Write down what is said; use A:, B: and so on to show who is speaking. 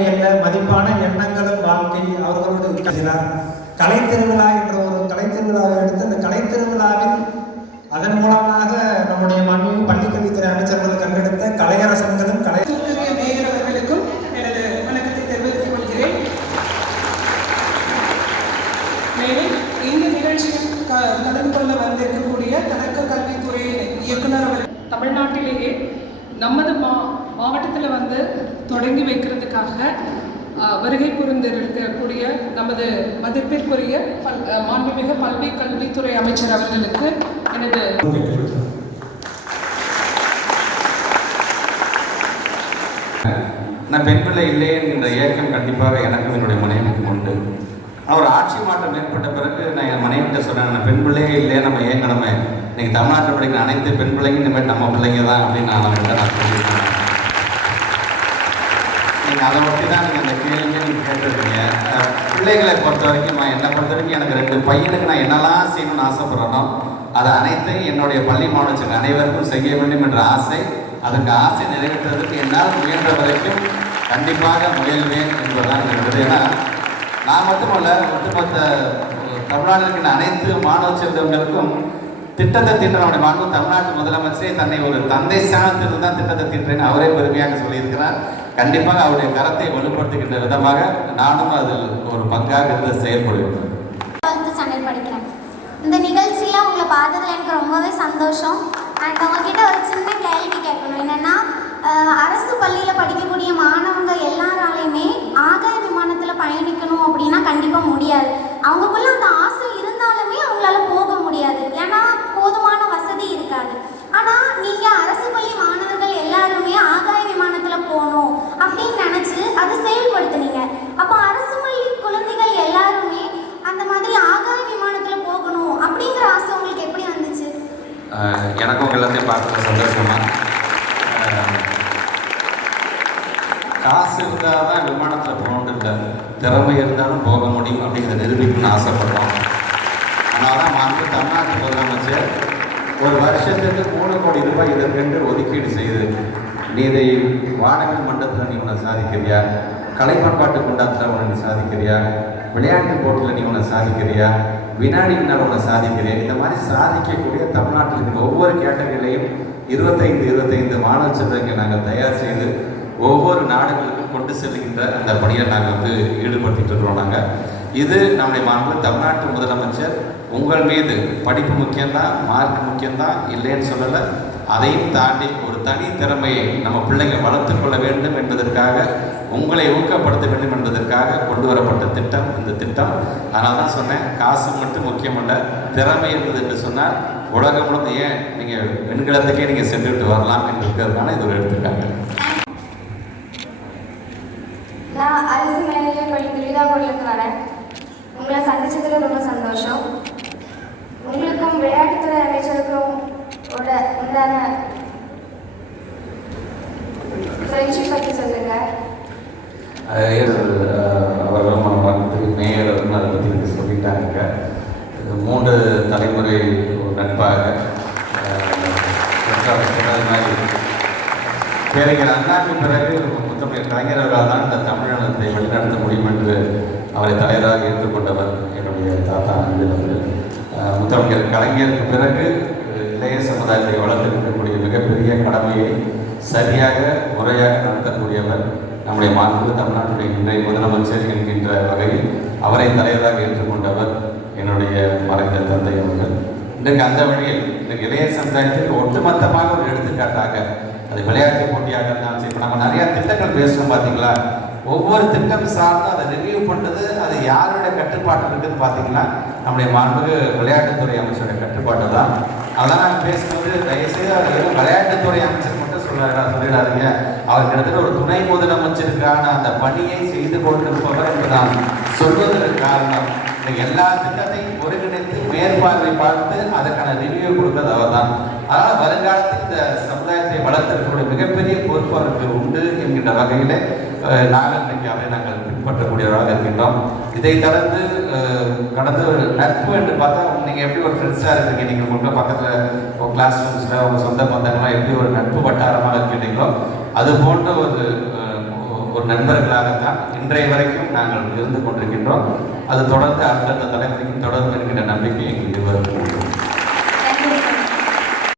A: வாழ்க்கை மதிப்பான எண்ணங்களும் வாழ்க்கை அவர்களோடு இருக்கிறார். கலை திருவிழா என்ற ஒரு கலை திருவிழாவை எடுத்து அந்த கலை திருவிழாவில் அதன் மூலமாக நம்முடைய மாண்புமிகு பள்ளிக்கல்வித்துறை அமைச்சர்கள் கண்டெடுத்த கலையரசங்களும் கலை
B: கல்லூரிய எனது வணக்கத்தை தெரிவித்துக் கொள்கிறேன். மேலும் இந்த நிகழ்ச்சியில் க- கலந்து கொள்ள வந்திருக்கக்கூடிய தொடக்க கல்வித்துறை இயக்குனர் அவர்கள் தமிழ்நாட்டிலேயே நமது மா மாவட்டத்தில் வந்து தொடங்கி வைக்கிறதுக்காக வருகை புரிந்திருக்கக்கூடிய நமது மதிப்பிற்குரிய பல் மாண்புமிகு பல்வி கல்வித்துறை அமைச்சர் அவர்களுக்கு எனது
C: நான் பெண் பிள்ளை இல்லை என்கின்ற ஏக்கம் கண்டிப்பாக எனக்கும் என்னுடைய மனைவிக்கும் உண்டு. அவர் ஆட்சி மாற்றம் ஏற்பட்ட பிறகு நான் என் மனைவிட்ட சொன்னேன் நான் பெண் பிள்ளையே இல்லையே நம்ம ஏங்கணுமே இன்னைக்கு தமிழ்நாட்டில் படிக்கிற அனைத்து பெண் பிள்ளைங்க இனிமேல் நம்ம பிள்ளைங்க தான் அப்படின்னு நான் அவங்கள்ட்ட நான் சொல்லியிருக்கேன். நீங்கள் அதை ஒட்டி தான் நீங்கள் அந்த கேள்வியை நீங்கள் கேட்டிருக்கீங்க. பிள்ளைகளை பொறுத்த வரைக்கும் நான் என்னை பொறுத்த வரைக்கும் எனக்கு ரெண்டு பையனுக்கு நான் என்னெல்லாம் செய்யணும்னு ஆசைப்படுறேனோ அது அனைத்தையும் என்னுடைய பள்ளி மாணவர்கள் அனைவருக்கும் செய்ய வேண்டும் என்ற ஆசை அதற்கு ஆசை நிறைவேற்றுவதற்கு என்னால் முயன்ற வரைக்கும் கண்டிப்பாக முயல்வேன் என்பதுதான் இருக்கிறது ஏன்னா நான் மட்டுமல்ல ஒட்டுமொத்த தமிழ்நாட்டில் இருக்கின்ற அனைத்து மாணவ செல்வங்களுக்கும் திட்டத்தை தீட்ட நம்முடைய மாண்பு தமிழ்நாட்டு முதலமைச்சரே தன்னை ஒரு தந்தை ஸ்தானத்திலிருந்து தான் திட்டத்தை தீட்டுறேன்னு அவரே பெருமையாக சொல்லியிருக்கிறார். கண்டிப்பாக அவருடைய கரத்தை வலுப்படுத்துகின்ற விதமாக நானும் அதில் ஒரு பங்காக இருந்து செயல்படுகிறேன்
D: படிக்கிறேன். இந்த நிகழ்ச்சியில் உங்களை பார்த்ததுல எனக்கு ரொம்பவே சந்தோஷம். அண்ட் உங்ககிட்ட ஒரு சின்ன கேள்வி கேட்கணும். என்னென்னா அரசு பள்ளியில் படிக்கக்கூடிய மாணவங்க எல்லாராலையுமே ஆகாய விமானத்தில் பயணிக்கணும் அப்படின்னா கண்டிப்பாக முடியாது. அவங்களுக்குள்ள அந்த ஆசை இருந்தாலுமே அவங்களால போக முடியாது ஏன்னா போதுமான வசதி இருக்காது ஆனால் நீங்கள் அரசு பள்ளி மாணவர்கள் எல்லாருமே ஆகாய விமானத்தில் போகணும் அப்படின்னு நினச்சி அதை செயல்படுத்துனீங்க அப்போ அரசு பள்ளி குழந்தைகள் எல்லாருமே அந்த மாதிரி ஆகாய விமானத்துல போகணும் அப்படிங்கிற ஆசை உங்களுக்கு எப்படி வந்துச்சு
C: அஹ் எனக்கும் உங்க எல்லாத்தையும் பார்த்து காசு இருந்தால் தான் விமானத்தில் போகணும் இல்லை திறமை இருந்தாலும் போக முடியும் அப்படிங்கிறத நிரூபிக்கணும்னு ஆசைப்படுறோம். ஆனால் தான் மாநில தமிழ்நாட்டு முதலமைச்சர் ஒரு வருஷத்துக்கு மூணு கோடி ரூபாய் இதற்கென்று ஒதுக்கீடு செய்து நீ இதை வானவில் மண்டலத்தில் நீ உன்னை சாதிக்கிறியா? கலை பண்பாட்டு குண்டத்தில் உன்னை சாதிக்கிறியா? விளையாட்டு போட்டியில் நீ உன்னை சாதிக்கிறியா? வினாடி வினாடி உன்னை இந்த மாதிரி சாதிக்கக்கூடிய தமிழ்நாட்டில் இருக்கிற ஒவ்வொரு கேட்டகரியிலையும் இருபத்தைந்து இருபத்தைந்து மாணவ செல்வங்கள் நாங்கள் தயார் செய்து ஒவ்வொரு நாடுகளுக்கும் கொண்டு செல்கின்ற அந்த பணியை நாங்கள் வந்து ஈடுபடுத்திட்டு இருக்கிறோம் நாங்கள் இது நம்முடைய மாணவர் தமிழ்நாட்டு முதலமைச்சர். உங்கள் மீது படிப்பு முக்கியம்தான் மார்க் முக்கியம்தான் இல்லைன்னு சொல்லலை. அதையும் தாண்டி ஒரு தனி திறமையை நம்ம பிள்ளைங்க வளர்த்துக்கொள்ள வேண்டும் என்பதற்காக உங்களை ஊக்கப்படுத்த வேண்டும் என்பதற்காக கொண்டு வரப்பட்ட திட்டம் இந்த திட்டம். அதனால தான் சொன்னேன் காசு மட்டும் முக்கியமல்ல திறமை இருந்தது என்று சொன்னால் உலகம் முழுந்து ஏன் நீங்கள் வெண்கலத்துக்கே நீங்கள் சென்றுட்டு வரலாம் என்பதற்கான இது ஒரு எடுத்துக்காட்டு.
E: நான் அரசு மேல்நிலைப் பள்ளி வரேன். உங்களை சந்திச்சதுல ரொம்ப
C: அவர்களும் நம்ம பார்க்கறதுக்கு மேயர் அதை பற்றி எனக்கு சொல்லிட்டாங்க. இது மூன்று தலைமுறை ஒரு நட்பாக அஹ், பேரறிஞர் அண்ணாக்கு பிறகு முத்தமிழ் கலைஞர் தான் இந்த தமிழினத்தை வழிநடத்த முடியும் என்று அவரை தலைவராக ஏற்றுக்கொண்டவர் என்னுடைய தாத்தா அன்பில் முத்தமிழர் கலைஞருக்கு பிறகு இளைய சமுதாயத்தை வளர்த்தெடுக்கக்கூடிய மிகப்பெரிய கடமையை சரியாக முறையாக நடத்தக்கூடியவர் நம்முடைய மாண்பு தமிழ்நாட்டுடைய இன்றைய முதலமைச்சர் என்கின்ற வகையில் அவரை தலைவராக ஏற்றுக்கொண்டவர் என்னுடைய மறைந்த தந்தை அவர்கள். இன்றைக்கு அந்த வழியில் இன்றைக்கு இளைய சமுதாயத்துக்கு ஒட்டுமொத்தமாக ஒரு எடுத்துக்காட்டாக அது விளையாட்டு போட்டியாக இருந்தாலும் சரி இப்போ நம்ம நிறைய திட்டங்கள் பேசுகிறோம் பார்த்தீங்களா ஒவ்வொரு திட்டம் சார்ந்து அதை ரிவ்யூ பண்ணுறது அது யாருடைய கட்டுப்பாட்டு இருக்குதுன்னு பார்த்தீங்கன்னா நம்முடைய மாண்புக்கு விளையாட்டுத்துறை அமைச்சருடைய கட்டுப்பாட்டு தான். அதெல்லாம் நாங்கள் பேசும்போது தயவுசெய்து அவர் விளையாட்டுத்துறை அமைச்சர் மட்டும் சொல்லிடாதீங்க. அவர் கிட்டத்தட்ட ஒரு துணை முதலமைச்சருக்கான அந்த பணியை செய்து கொண்டிருப்பவர் என்று நான் சொல்வதற்கு காரணம் இந்த எல்லா திட்டத்தையும் ஒருங்கிணைத்து மேற்பார்வை பார்த்து அதற்கான ரிவ்யூ கொடுக்கிறது அவர் தான் ஆனால் வருங்காலத்தில் இந்த சமுதாயத்தை வளர்த்தெடுக்கக்கூடிய மிகப்பெரிய பொறுப்பு அவருக்கு உண்டு என்கின்ற வகையில் அஹ், நாங்கள் இன்னைக்கு நாங்கள் பின்பற்றக்கூடியவராக இருக்கின்றோம். இதை தொடர்ந்து கடந்து ஒரு நட்பு என்று பார்த்தா நீங்கள் எப்படி ஒரு ஃப்ரெண்ட்ஸாக இருக்கீங்க நீங்கள் உங்களுக்கு பக்கத்தில் உங்கள் கிளாஸ் ரூம்ஸில் உங்கள் சொந்த பந்தங்களாக எப்படி ஒரு நட்பு வட்டாரமாக இருக்கின்றீங்களோ அது போன்ற ஒரு ஒரு நண்பர்களாகத்தான் இன்றைய வரைக்கும் நாங்கள் இருந்து கொண்டிருக்கின்றோம். அது தொடர்ந்து அடுத்தடுத்த தலைமுறைக்கும் தொடர்ந்து என்கிற நம்பிக்கை எங்களுக்கு வரும்.